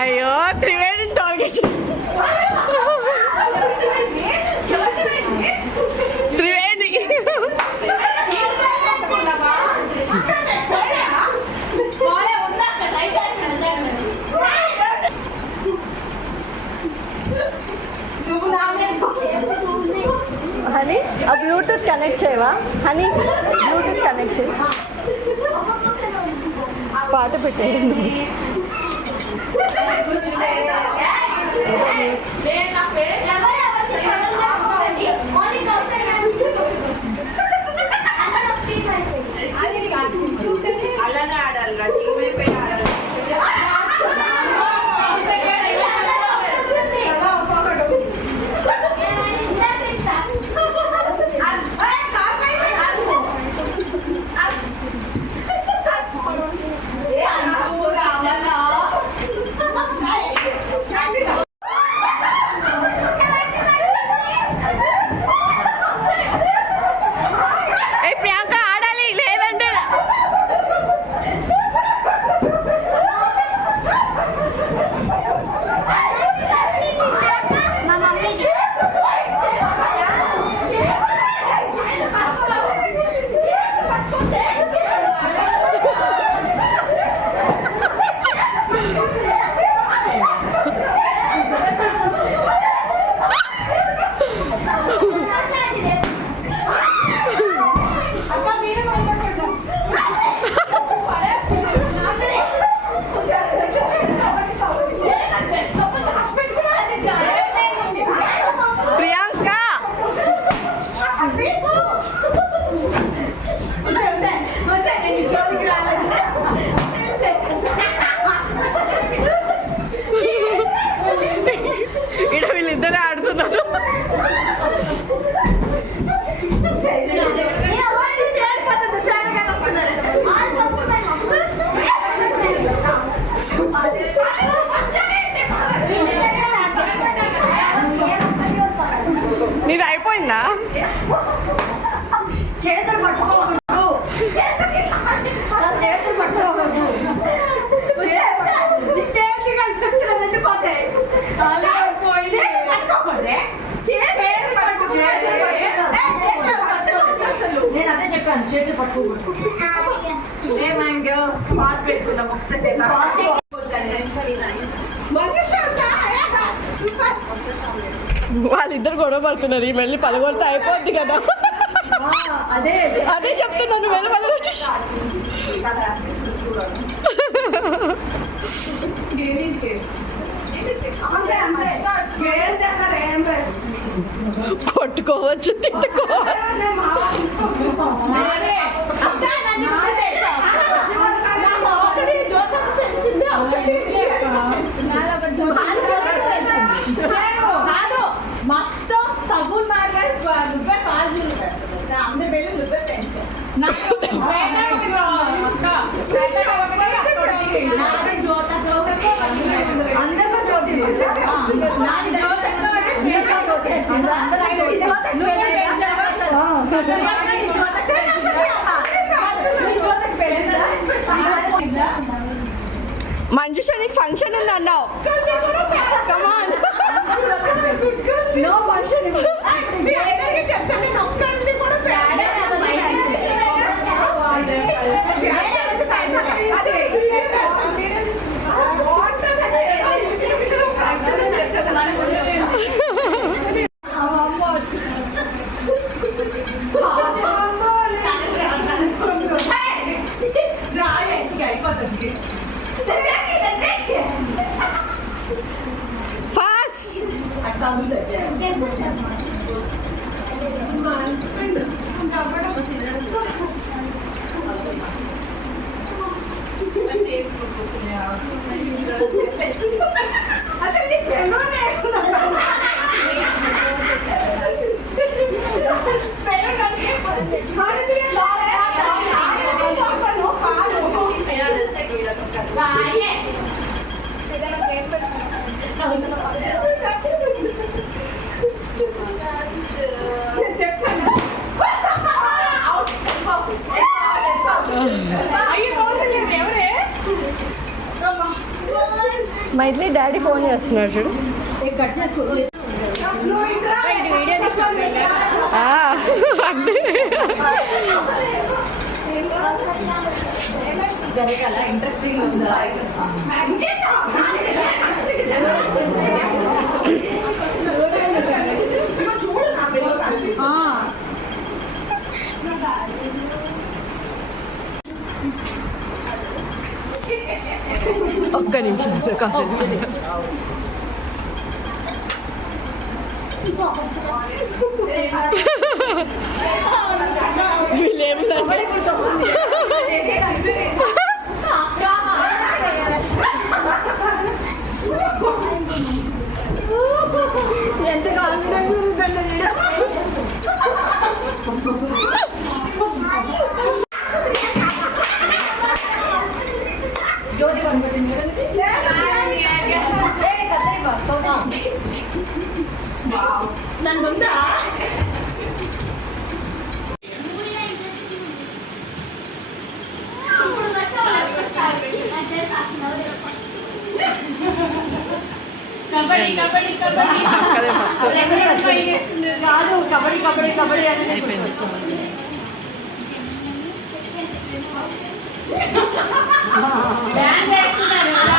అయ్యో త్రివేణిని target Triveni honey ఆ Bluetooth connect చేయవా హనీ బ్లూటూత్ కనెక్ట్ చేయి పాట పెట్టేయండి అలానే ఆడాలి టీం అయిపోయి ఆడాలి నీది అయిపోయిందా చేతులు పట్టుకోకూడదు చేతులు పట్టుకోకూడదు చెప్తున్నా నిండిపోతాయి నేను అదే చెప్పాను చేతులు పట్టుకోకూడదు ఏమైందో పాస్ పెట్టుకుందాం ఒకసారి వాళ్ళిద్దరు గొడవ పడుతున్నారు ఈ వెళ్ళి పలగొడితే అయిపోద్ది కదా అదే అదే చెప్తున్నాను వెళ్ళి పలగొట్టి కొట్టుకోవచ్చు తిట్టుకోవచ్చు మొత్తం తగులు మారి నువ్వే కాదు అందరి వెళ్ళి నువ్వే పెంచు అందరికీ జ్యోతి మంజుష నీకు ఫంక్షన్ ఉంది అన్నావు నో ఫంక్షన్ ఫాస్ట్ అయ్యో మైత్రి డాడీ ఫోన్ చేస్తున్నాడు చూడు. జరగాల ఇంట్రెస్టింగ్ ఉందా? ఒక్క నిమిషం కాసేపు. ఎంత కాన్ఫిడెన్స్ ఉందండి. జ్యోతి కనబడింది నన్ను ఉందా? కబడ్డీ కబడ్డీ కబడ్డీ కాదు, కబడ్డీ కబడ్డీ కబడ్డీ అనేది డాన్స్ చేస్తున్నారు కదా.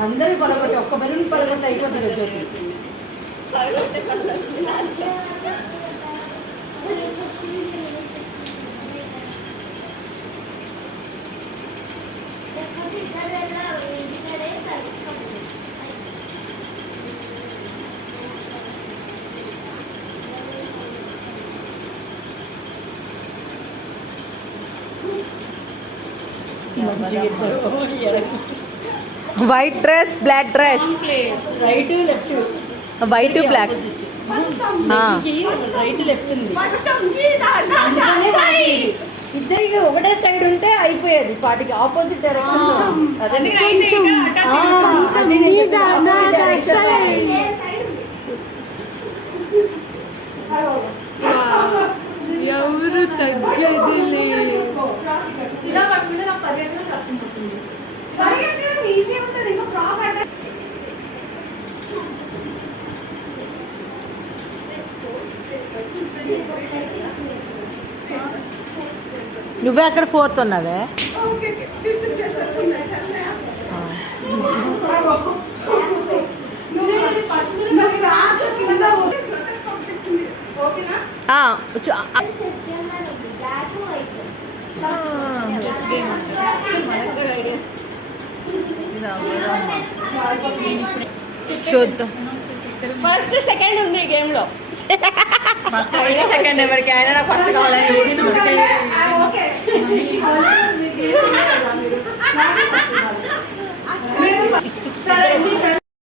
అందరూ పలగొట్టి ఒక్క బెలూన్ పలగొట్టి అయిపోతారు Jyothi. White dress, black dress, right left, white black, right left ఉంది. ఇద్దరికి ఒకటే సైడ్ ఉంటే అయిపోయేది, పాటికి ఆపోజిట్ డైరెక్షన్. ఎవరు తగ్గదులే. ఇలా పట్టుకుంటే నాకు పరిగెత్తడం కష్టం అవుతుంది. నువ్వే అక్కడ 4th ఉన్నావే. చూద్దాం. ఫస్ట్ సెకండ్ ఉంది గేమ్ లో. ఫస్ట్ సెకండ్ ఎవరికి అయినా నాకు ఫస్ట్ కావాలని.